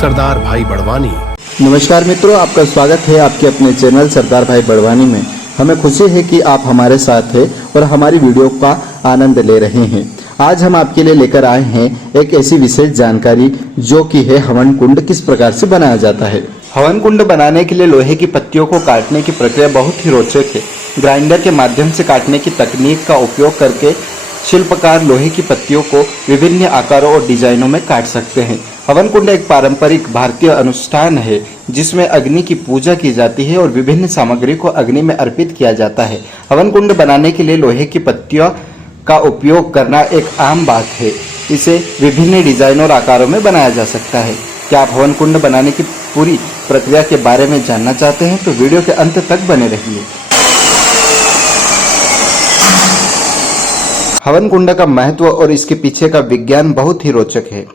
सरदार भाई बड़वानी। नमस्कार मित्रों, आपका स्वागत है आपके अपने चैनल सरदार भाई बड़वानी में। हमें खुशी है कि आप हमारे साथ हैं और हमारी वीडियो का आनंद ले रहे हैं। आज हम आपके लिए लेकर आए हैं एक ऐसी विशेष जानकारी जो कि है हवन कुंड किस प्रकार से बनाया जाता है। हवन कुंड बनाने के लिए लोहे की पत्तियों को काटने की प्रक्रिया बहुत ही रोचक है। ग्राइंडर के माध्यम से काटने की तकनीक का उपयोग करके शिल्पकार लोहे की पत्तियों को विभिन्न आकारों और डिजाइनों में काट सकते हैं। हवन कुंड एक पारंपरिक भारतीय अनुष्ठान है जिसमें अग्नि की पूजा की जाती है और विभिन्न सामग्री को अग्नि में अर्पित किया जाता है। हवन कुंड बनाने के लिए लोहे की पत्तियों का उपयोग करना एक आम बात है। इसे विभिन्न डिजाइनों और आकारों में बनाया जा सकता है। क्या आप हवन कुंड बनाने की पूरी प्रक्रिया के बारे में जानना चाहते हैं तो वीडियो के अंत तक बने रहिए। हवन कुंड का महत्व और इसके पीछे का विज्ञान बहुत ही रोचक है।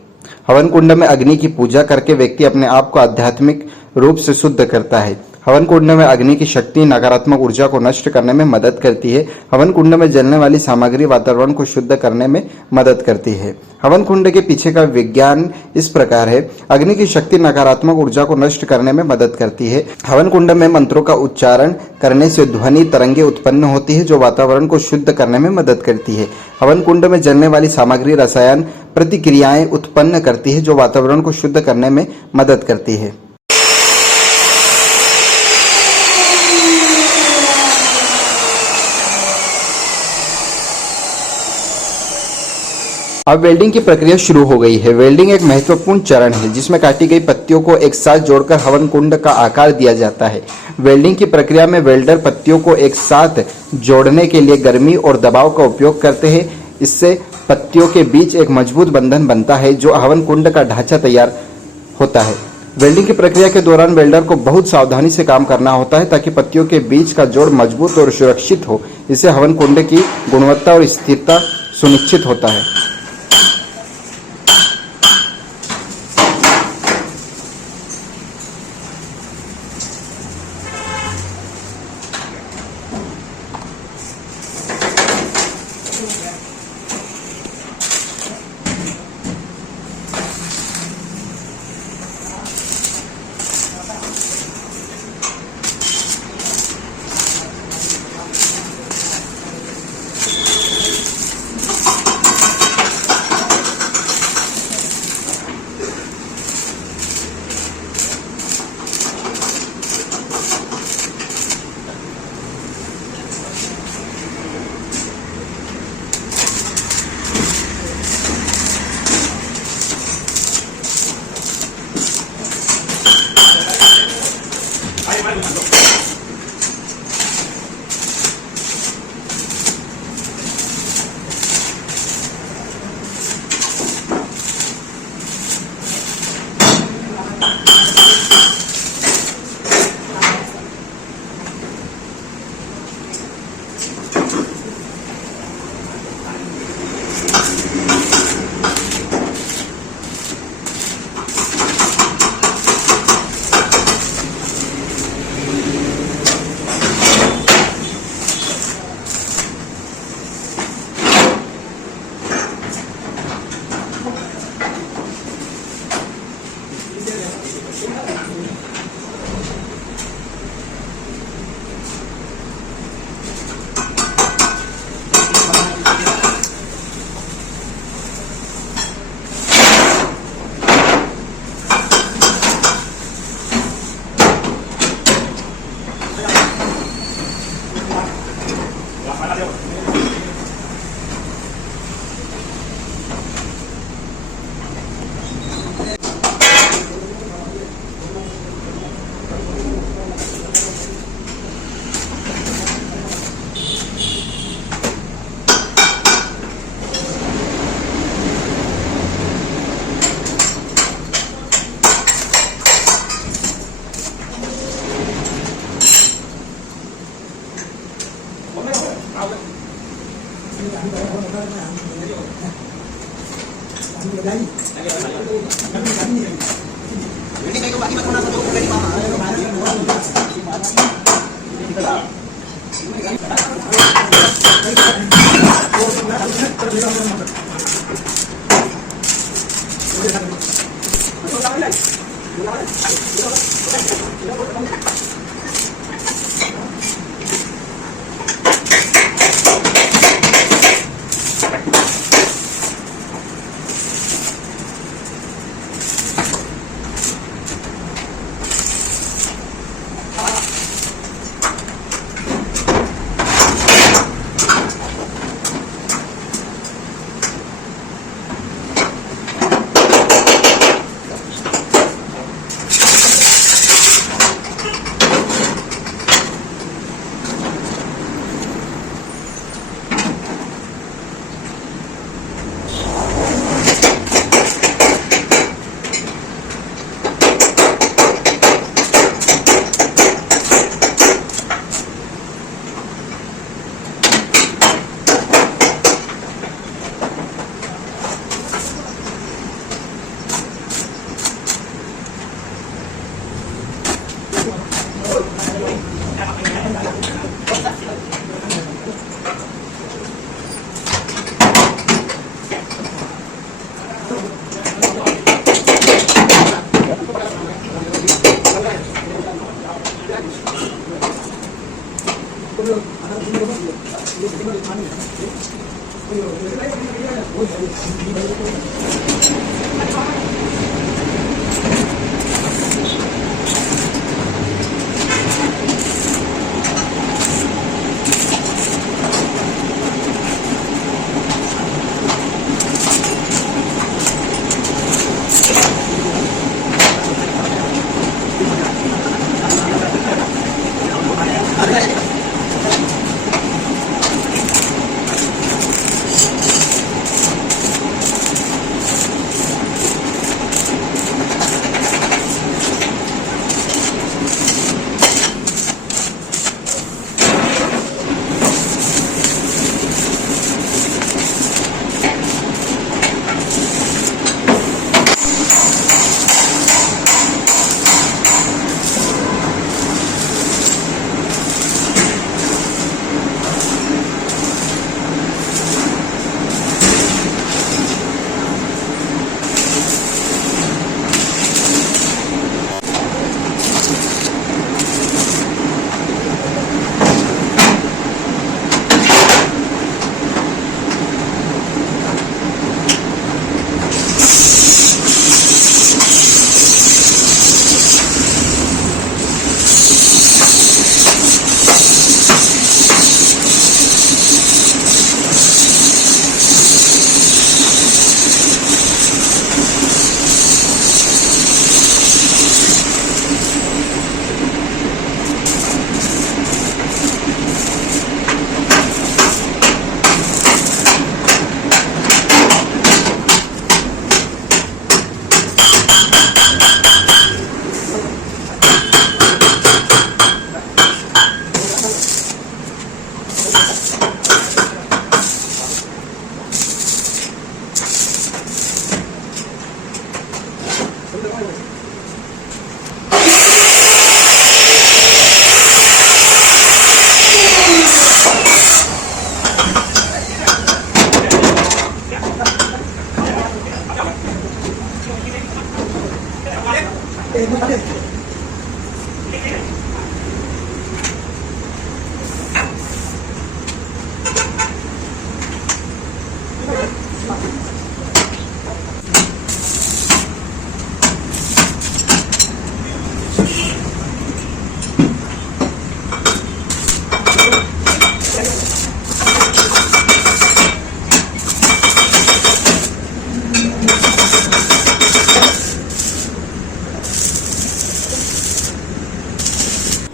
हवन कुंड में अग्नि की पूजा करके व्यक्ति अपने आप को आध्यात्मिक रूप से शुद्ध करता है। हवन कुंड में अग्नि की शक्ति नकारात्मक ऊर्जा को नष्ट करने में मदद करती है। हवन कुंड में जलने वाली सामग्री वातावरण को शुद्ध करने में मदद करती है। हवन कुंड के पीछे का विज्ञान इस प्रकार है। अग्नि की शक्ति नकारात्मक ऊर्जा को नष्ट करने में मदद करती है। हवन कुंड में मंत्रों का उच्चारण करने से ध्वनि तरंगे उत्पन्न होती है जो वातावरण को शुद्ध करने में मदद करती है। हवन कुंड में जलने वाली सामग्री रसायन प्रतिक्रियाएं उत्पन्न करती है जो वातावरण को शुद्ध करने में मदद करती है। अब वेल्डिंग की प्रक्रिया शुरू हो गई है। वेल्डिंग एक महत्वपूर्ण चरण है जिसमें काटी गई पत्तियों को एक साथ जोड़कर हवन कुंड का आकार दिया जाता है। वेल्डिंग की प्रक्रिया में वेल्डर पत्तियों को एक साथ जोड़ने के लिए गर्मी और दबाव का उपयोग करते हैं। इससे पत्तियों के बीच एक मजबूत बंधन बनता है जो हवन कुंड का ढांचा तैयार होता है। वेल्डिंग की प्रक्रिया के दौरान वेल्डर को बहुत सावधानी से काम करना होता है ताकि पत्तियों के बीच का जोड़ मजबूत और सुरक्षित हो। इससे हवन कुंड की गुणवत्ता और स्थिरता सुनिश्चित होता है।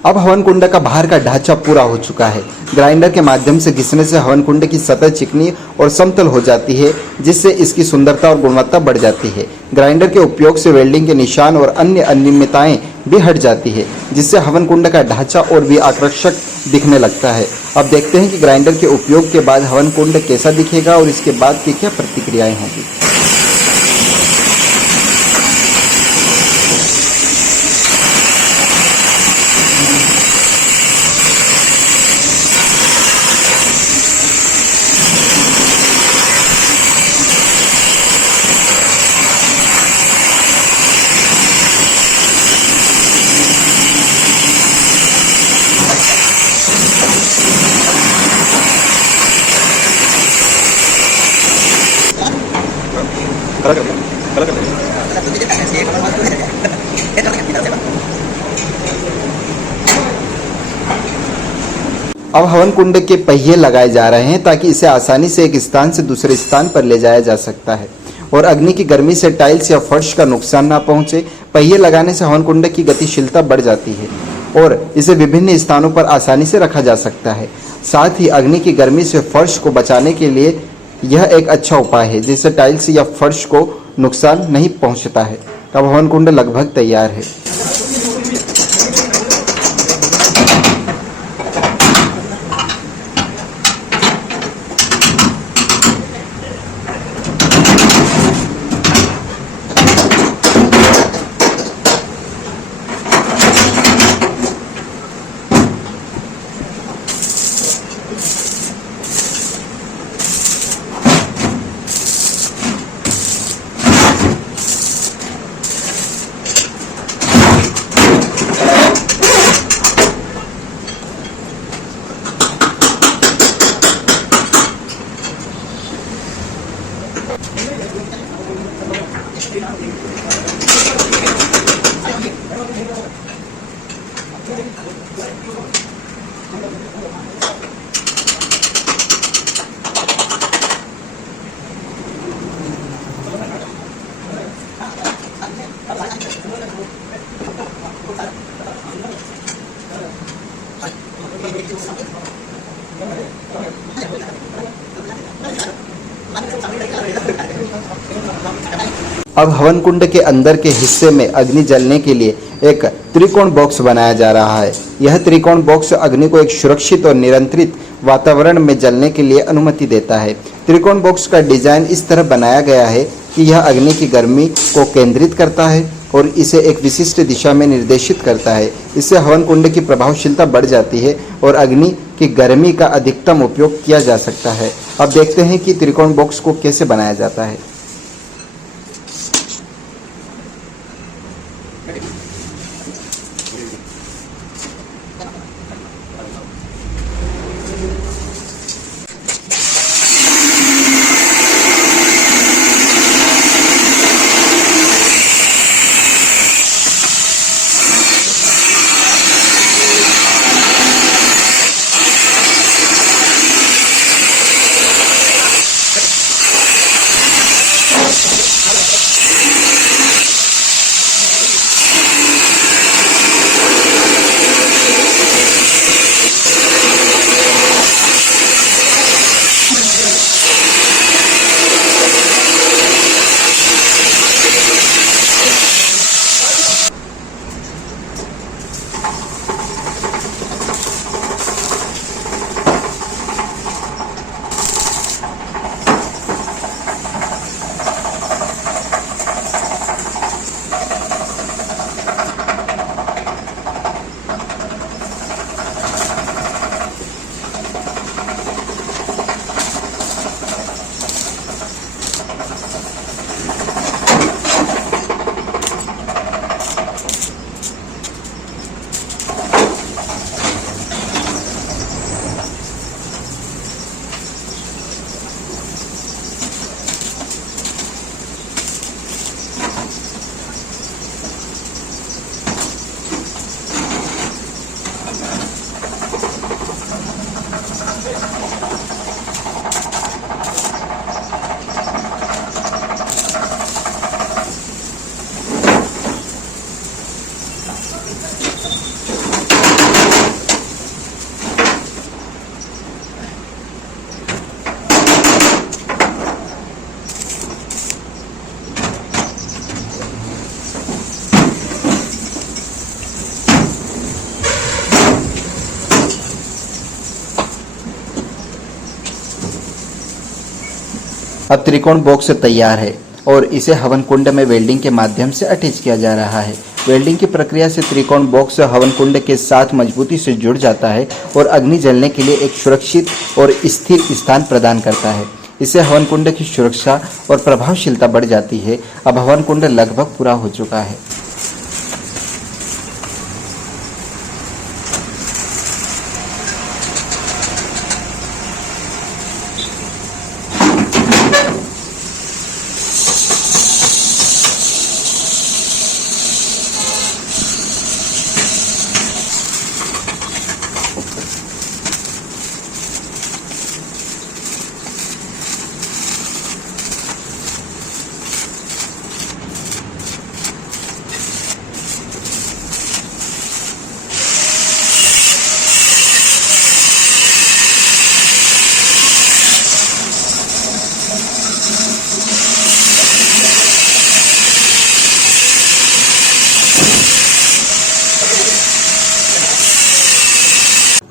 अब हवन कुंड का बाहर का ढांचा पूरा हो चुका है। ग्राइंडर के माध्यम से घिसने से हवन कुंड की सतह चिकनी और समतल हो जाती है, जिससे इसकी सुंदरता और गुणवत्ता बढ़ जाती है। ग्राइंडर के उपयोग से वेल्डिंग के निशान और अन्य अनियमितताएं भी हट जाती है, जिससे हवन कुंड का ढांचा और भी आकर्षक दिखने लगता है। अब देखते हैं कि ग्राइंडर के उपयोग के बाद हवन कुंड कैसा दिखेगा और इसके बाद की क्या प्रतिक्रियाएं होंगी। अब हवन कुंड के पहिए लगाए जा रहे हैं ताकि इसे आसानी से एक स्थान से दूसरे स्थान पर ले जाया जा सकता है और अग्नि की गर्मी से टाइल्स या फर्श का नुकसान ना पहुंचे। पहिए लगाने से हवन कुंड की गतिशीलता बढ़ जाती है और इसे विभिन्न स्थानों पर आसानी से रखा जा सकता है। साथ ही अग्नि की गर्मी से फर्श को बचाने के लिए यह एक अच्छा उपाय है, जिससे टाइल्स या फर्श को नुकसान नहीं पहुंचता है। अब हवन कुंड लगभग तैयार है। अब हवन कुंड के अंदर के हिस्से में अग्नि जलने के लिए एक त्रिकोण बॉक्स बनाया जा रहा है। यह त्रिकोण बॉक्स अग्नि को एक सुरक्षित और नियंत्रित वातावरण में जलने के लिए अनुमति देता है। त्रिकोण बॉक्स का डिजाइन इस तरह बनाया गया है कि यह अग्नि की गर्मी को केंद्रित करता है और इसे एक विशिष्ट दिशा में निर्देशित करता है। इससे हवन कुंड की प्रभावशीलता बढ़ जाती है और अग्नि की गर्मी का अधिकतम उपयोग किया जा सकता है। अब देखते हैं कि त्रिकोण बॉक्स को कैसे बनाया जाता है। अब त्रिकोण बॉक्स तैयार है और इसे हवन कुंड में वेल्डिंग के माध्यम से अटैच किया जा रहा है। वेल्डिंग की प्रक्रिया से त्रिकोण बॉक्स हवन कुंड के साथ मजबूती से जुड़ जाता है और अग्नि जलने के लिए एक सुरक्षित और स्थिर स्थान प्रदान करता है। इससे हवन कुंड की सुरक्षा और प्रभावशीलता बढ़ जाती है। अब हवन कुंड लगभग पूरा हो चुका है।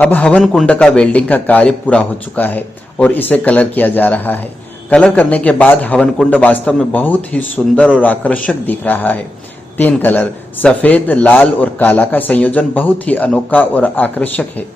अब हवन कुंड का वेल्डिंग का कार्य पूरा हो चुका है और इसे कलर किया जा रहा है। कलर करने के बाद हवन कुंड वास्तव में बहुत ही सुंदर और आकर्षक दिख रहा है। 3 कलर सफेद, लाल और काला का संयोजन बहुत ही अनोखा और आकर्षक है।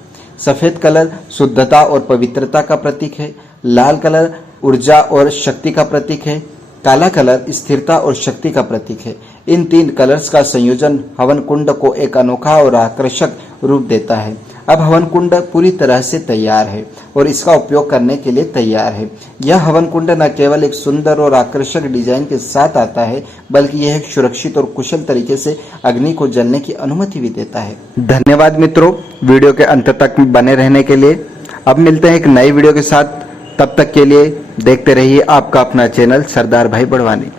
सफेद कलर शुद्धता और पवित्रता का प्रतीक है, लाल कलर ऊर्जा और शक्ति का प्रतीक है, काला कलर स्थिरता और शक्ति का प्रतीक है। इन 3 कलर्स का संयोजन हवन कुंड को एक अनोखा और आकर्षक रूप देता है। अब हवन कुंड पूरी तरह से तैयार है और इसका उपयोग करने के लिए तैयार है। यह हवन कुंड न केवल एक सुंदर और आकर्षक डिजाइन के साथ आता है, बल्कि यह एक सुरक्षित और कुशल तरीके से अग्नि को जलने की अनुमति भी देता है। धन्यवाद मित्रों, वीडियो के अंत तक बने रहने के लिए। अब मिलते हैं एक नई वीडियो के साथ, तब तक के लिए देखते रहिए आपका अपना चैनल सरदार भाई बड़वानी।